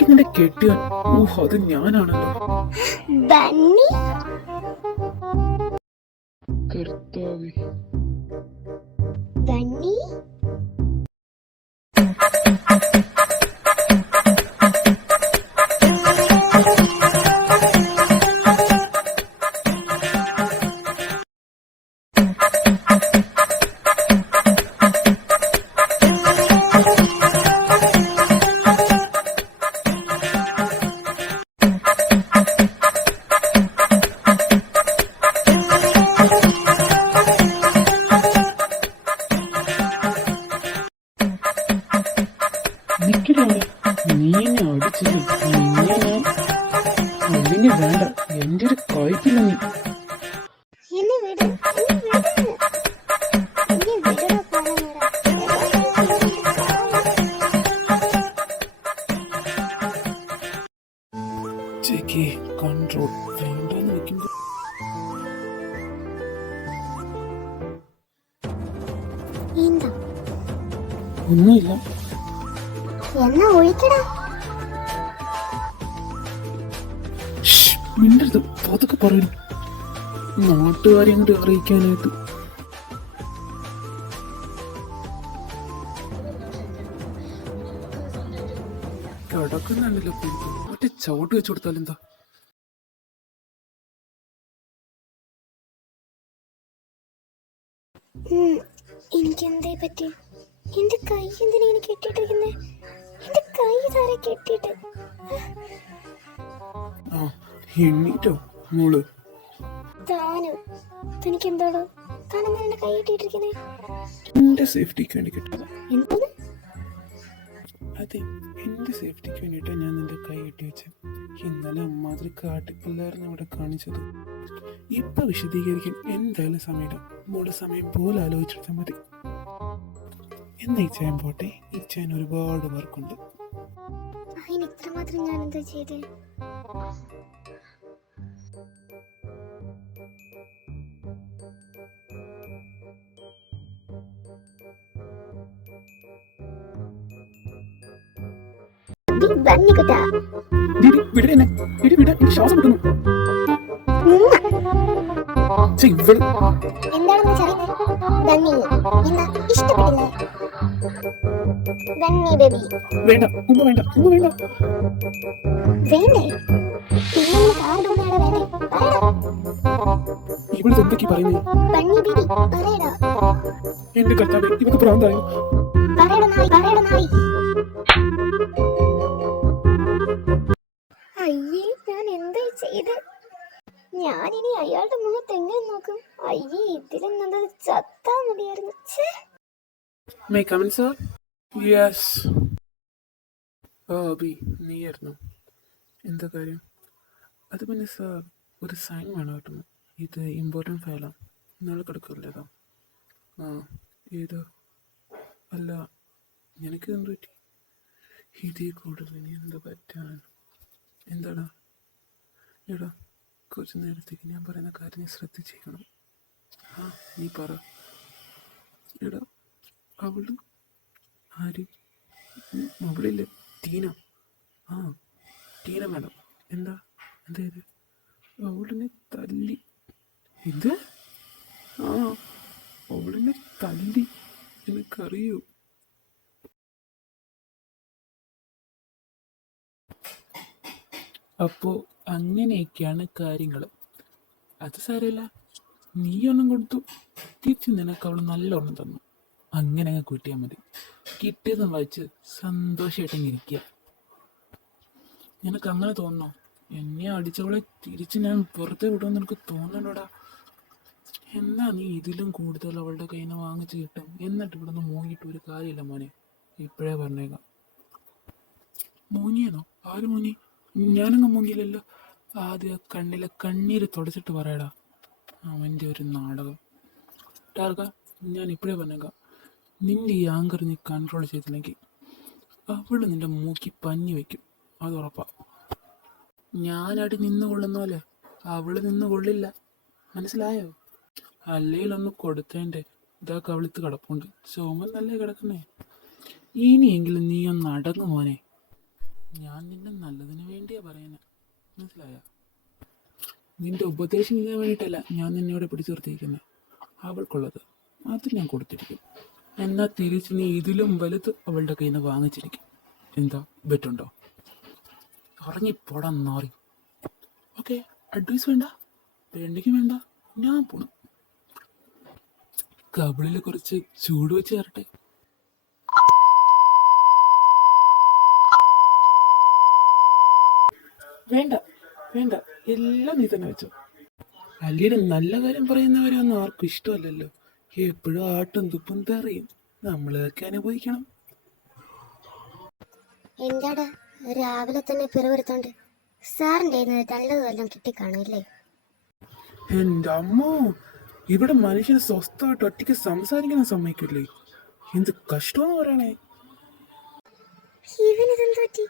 അല്ലെങ്കിൽ നിന്റെ കെട്ടിയവൻ. ഓഹ്, അത് ഞാനാണല്ലോ. ബണ്ണി കർത്താവേ. ബണ്ണി നിക്കടവിടെ. നീ എന്നെ അടിച്ചില്ലേ? നിന്നെ ഞാൻ അതിന് വേണ്ട. എന്റെ ഒരു കയ്പില്ല നീ. എന്നെ വിട്, എന്നെ വിടടാ പോണടാ. ചേക്ക് കൺട്രോൾ വേണ്ടെന്ന് വെക്കുമ്പോ എന്താ ഒന്നുമില്ല. എന്നാ ഒഴിക്കടാ. മിണ്ടരുത്, അതൊക്കെ പറയണം. നാട്ടുകാരെ അങ്ങോട്ട് അറിയിക്കാനായിട്ട്. കിടക്കുന്നുണ്ടല്ലോ, മറ്റേ ചവിട്ട് വെച്ചു കൊടുത്താൽ എന്താ? എനിക്കെന്തേ പറ്റി? എന്റെ കൈ എന്തിനാ ഇങ്ങനെ കെട്ടിയിട്ടിരിക്കുന്നേ? എന്റെ കൈ താരെ കെട്ടിയിട്ട്. ആ, എണ്ണീറ്റോ മോള്? താനും തനിക്ക് എന്താടോ? താനെന്താ എന്റെ കൈ കെട്ടിയിട്ടിരിക്കുന്നേ? എന്റെ സേഫ്റ്റിക്ക് വേണ്ടി കിട്ടിയതാ. എന്താണ്? അതെ, എന്റെ സേഫ്റ്റിക്ക് വേണ്ടിയിട്ടാണ് ഞാൻ നിന്റെ കൈ കെട്ടി വെച്ചത്. ഇന്നലെ അമ്മാതിരി കാട്ടിപ്പിള്ളായിരുന്നു ഇവിടെ കാണിച്ചത്. ഇപ്പൊ വിശദീകരിക്കാൻ എന്തായാലും സമയമില്ല. മോളുടെ സമയം പോലെ ആലോചിച്ചെടുത്താൽ മതി. എന്നാ ഇച്ചായൻ പോട്ടെ, ഇച്ചായൻ ഒരുപാട് വർക്കുണ്ട്. അതിന് ഇത്രമാത്രം ഞാൻ എന്താ ചെയ്തേ? ശ്വാസം കിട്ടുന്നു. എന്താണെന്ന് പറയുന്നത്? ബണ്ണി എന്നാ ഇഷ്ടപ്പെട്ടില്ലേ? ബണ്ണി ബേബി വേണ്ട, ഉമ്മ വേണ്ട, ഉമ്മ വേണ്ട. വേണ്ടേ? പിന്നെ നിനക്ക് ആരുടെ ഉമ്മയാണ് വേണ്ടേ? പറയടാ. ഇവിടുത്തെ എന്തൊക്കെ പറയുന്നത്? ബണ്ണി ബേബി പറയടാ. എന്റെ കർത്താവേ, ഇവക്ക് പ്രാന്തായോ? പറയടാ നായി, പറയടാ നായി. അയ്യേ, ഞാൻ എന്താ ചെയ്ത്? ഞാനിനി അയാളുടെ മുഖത്ത് എങ്ങനെ നോക്കും? അയ്യേ, ഇതിലും നല്ലത് ചത്താ മതിയായിരുന്നു. May I come in, sir? Yes. Abi, നീയായിരുന്നു. എന്താ കാര്യം? അത് പിന്നെ സാർ, ഒരു സൈൻ വേണം കേട്ടോ. ഇത് ഇമ്പോർട്ടൻറ്റ് ഫയലാണ്. നാളെ കിടക്കില്ലേതാ? ആ, ഏതാ? അല്ല, നിനക്ക് എന്ത് പറ്റി? ഇതിൽ കൂടുതൽ ഇനി എന്താ പറ്റാൻ? എന്താടാ? എടാ, കുറച്ച് നേരത്തേക്ക് ഞാൻ പറയുന്ന കാര്യം നീ ശ്രദ്ധിച്ചേക്കണം. ആ, നീ പറ. എടാ, അവള് ആര്? അവളില്ലേ, ടീന. ആ, ടീന മാഡം. എന്താ എന്താ ഇത്? അവളിനെ തല്ലി. ഇത്? ആ, അവളിനെ തല്ലി. എനിക്കറിയൂ. അപ്പോൾ അങ്ങനെയൊക്കെയാണ് കാര്യങ്ങൾ. അത് സാരമില്ല, നീയൊന്നും കൊടുത്തു, തിരിച്ച് നിനക്ക് അവൾ നല്ലോണം തന്നു. അങ്ങനെ അങ്ങ് കൂട്ടിയാൽ മതി. കിട്ടിയതും വായിച്ച് സന്തോഷമായിട്ടങ്ങ് ഇരിക്കുക. നിനക്ക് അങ്ങനെ തോന്നണോ? എന്നെ അടിച്ചവളെ തിരിച്ച് ഞാൻ വെറുതെ വിടുമെന്ന് എനിക്ക് തോന്നണോടാ. എന്നാ നീ ഇതിലും കൂടുതൽ അവളുടെ കയ്യിൽ നിന്ന് വാങ്ങിച്ച് കിട്ടും. എന്നിട്ട് ഇവിടെ നിന്ന് മൂങ്ങിയിട്ട് ഒരു കാര്യമില്ല മോനെ. ഇപ്പോഴേ പറഞ്ഞേക്കാം. മൂങ്ങിയെന്നോ? ആര് മൂങ്ങി? ഞാനങ്ങ് മൂങ്ങിയില്ലല്ലോ. ആദ്യം കണ്ണിലെ കണ്ണീര് തുടച്ചിട്ട് പറയടാ. അവൻ്റെ ഒരു നാടകം. ടാർക്ക, ഞാൻ ഇപ്പോഴേ പറഞ്ഞേക്കാം, നിന്റെ ഈ ആങ്കർ നീ കൺട്രോൾ ചെയ്തില്ലെങ്കിൽ അവള് നിന്റെ മൂക്കി പഞ്ഞി വയ്ക്കും. അത് ഉറപ്പാ. ഞാനടി നിന്ന് കൊള്ളുന്ന പോലെ അവള് നിന്ന് കൊള്ളില്ല. മനസ്സിലായോ? അല്ലേലൊന്ന് കൊടുത്തേൻ്റെ ഇതാ കവിളിത്ത് കിടപ്പുണ്ട്. ചുമ നല്ല കിടക്കുന്നേ. ഇനിയെങ്കിലും നീ ഒന്ന് അടങ്ങു മോനെ. ഞാൻ നിന്റെ നല്ലതിന് വേണ്ടിയാ പറയുന്നത്, മനസ്സിലായ? നിന്റെ ഉപദേശം ചെയ്യാൻ വേണ്ടിയിട്ടല്ല ഞാൻ നിന്നോട് പിടിച്ചു നിർത്തിയിരിക്കുന്നത്. അവൾക്കുള്ളത് അത് ഞാൻ കൊടുത്തിരിക്കും. എന്നാൽ തിരിച്ച് നീ ഇതിലും വലുത് അവളുടെ കയ്യിൽ നിന്ന് വാങ്ങിച്ചിരിക്കും. എന്താ ബെറ്റുണ്ടോ? ഇറങ്ങിപ്പോടാ നാറി. ഓക്കെ, അഡ്വൈസ് വേണ്ട, വേണ്ടെങ്കിൽ വേണ്ട, ഞാൻ പോണു. കബിളിൽ കുറച്ച് ചൂട് വെച്ച് തരട്ടെ? വേണ്ട വേണ്ട, എല്ലാം നീ തന്നെ വെച്ചോ. അല്ലിയുടെ നല്ല കാര്യം പറയുന്നവരെ ഒന്നും ആർക്കും ഇഷ്ടമല്ലല്ലോ. എപ്പോഴും ആട്ടും തുപ്പും തെറിയും നമ്മളൊക്കെ അനുഭവിക്കണം. എന്താടാ രാവിലെ തന്നെ പിറവരുത്തോണ്ട്? സാറിൻ്റെ നല്ലത് വല്ലതും കിട്ടിക്കാണല്ലേ? എൻ്റെ അമ്മോ, ഇവിടെ മനുഷ്യന് സ്വസ്ഥമായിട്ട് ഒറ്റയ്ക്ക് സംസാരിക്കാൻ സമ്മതിക്കില്ലേ? എന്ത് കഷ്ടമെന്ന് പറയണേ. ഇവനിതെന്ത് പറ്റി?